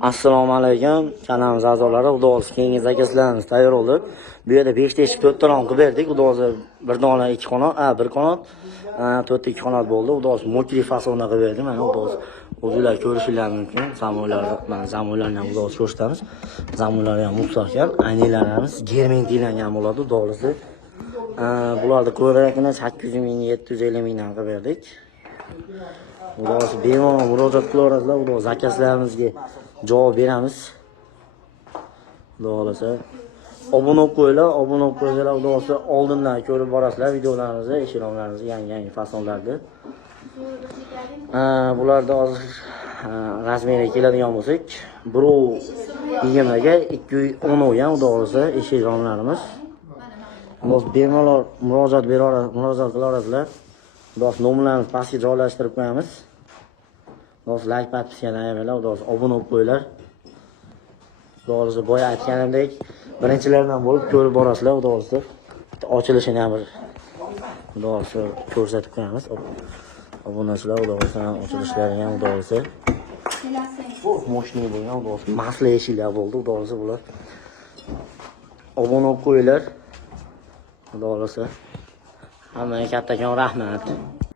Assalomu alaykum, kanalimiz a'zolari. Xudo xohlasa keyingi zakazlarimiz tayyor bo'ldi. Bu yerda 5 teshik 4 talon qilib berdik. Xudo xohlasa bir dona 2 qanot, bir qanot, 4 2 qanot bo'ldi. Xudo xohlasa mokri fasonda qilib berdim. Mana xudo xohlasa o'zingizlar ko'rishingiz mumkin. Mana zamonlarni ham xudo xohlasa ko'rsatamiz. Zamonlari ham mustahkam, aynaklarimiz germentiklangan bo'ladi, xudo xohlasa. Bularni ko'rakini 800 ming, 750 mingdan qilib berdik. Xudo xohlasa bemalol murojaat qilaverasizlar. Xudo zakazlarimizga javob beramiz. Xudo xohlasa obuna bo'lib qo'yinglar, obuna bo'lib qo'ysanglar, xudo xohlasa oldindan ko'rib borasizlar videolarimizni, eshironglarimizni, yangi fasonlarni. Bularda hozir rasmiyga keladigan bo'lsak, 1.20 ga 2.10 ham xudo xohlasa eshironglarimiz. Bemalol murojaat qilaverasizlar. Xudo nomerlarimizni pastga joylashtirib qo'yamiz. Xudo like podpiskani ayamanglar, xudo obuna bo'lib qo'yinglar. Xudo boya aytganimdek, birinchilardan bo'lib ko'rib borasizlar, xudo xohlasa. Ochilishini ham xudo xohlasa ko'rsatib qo'yamiz. Obunachilar xudo xohlasa ochilishlarini ham xudo xohlasa. Moshni bo'lgan, xudo xohlasa masla eshiklar bo'ldi, xudo xohlasa bular. Obuna bo'lib qo'yinglar. Xudo xohlasa. Hammaga kattakon rahmat.